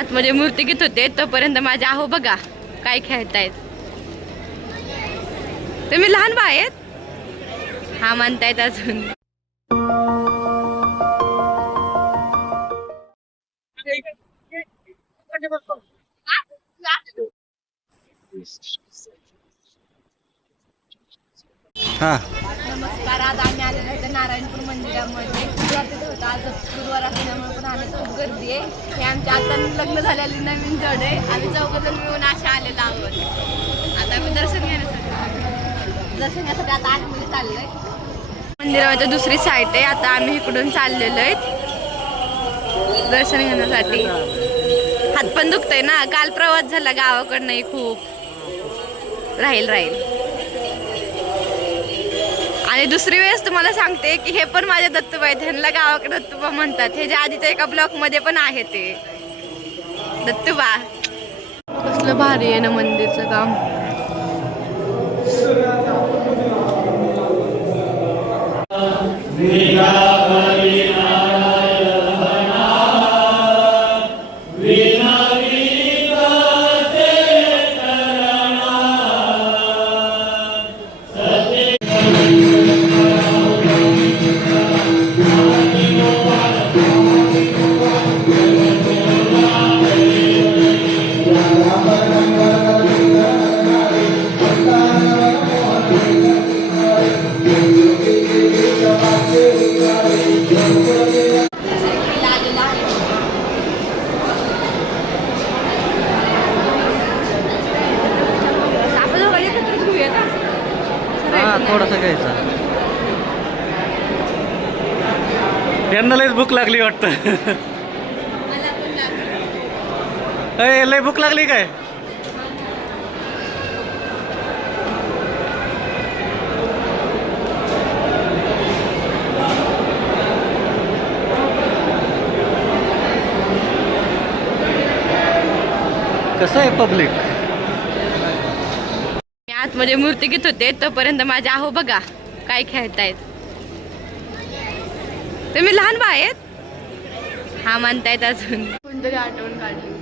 आतमध्ये मूर्ती घेत होते तोपर्यंत माझ्या आहो बघा काय खेळतायत. तुम्ही लहान बा आहेत हा म्हणतायत अजून. नमस्कार. आज आम्ही आलेलो होतो नारायणपूर मंदिरामध्ये. होतं आज गुरुवार असल्यामुळे पण आम्ही खूप गर्दी आहे. हे आमच्या आता लग्न झालेली नवीन जोड आहे. आम्ही चौघजण मिळून अशा आलेलो आहोत. आता आम्ही दर्शन घेण्यासाठी आता आतमध्ये चाललोय. मंदिरामध्ये दुसरी साईड आहे. आता आम्ही इकडून चाललेलो आहे दर्शन घेण्यासाठी. हात पण दुखतोय ना, काल प्रवास झाला गावाकडनंही खूप. राहील आणि दुसरी वेळेस तुम्हाला सांगते की हे पण माझ्या दत्तूबाई, त्यांना गावाकडे दत्तूबा म्हणतात. हे जे आधीच्या एका ब्लॉक मध्ये पण आहे ते दत्तूबा. कसलं भारी आहे ना मंदिरचं काम. थोडासा घ्यायचा. यांना लयच भूक लागली वाटतं. लय भूक लागली काय? कसं आहे पब्लिक. आतमध्ये मूर्ती घेत होते तोपर्यंत माझ्या आहो बघा काय खेळतायत. तुम्ही लहान बा आहेत हा म्हणतायत अजून. कोणतरी आठवण काढली.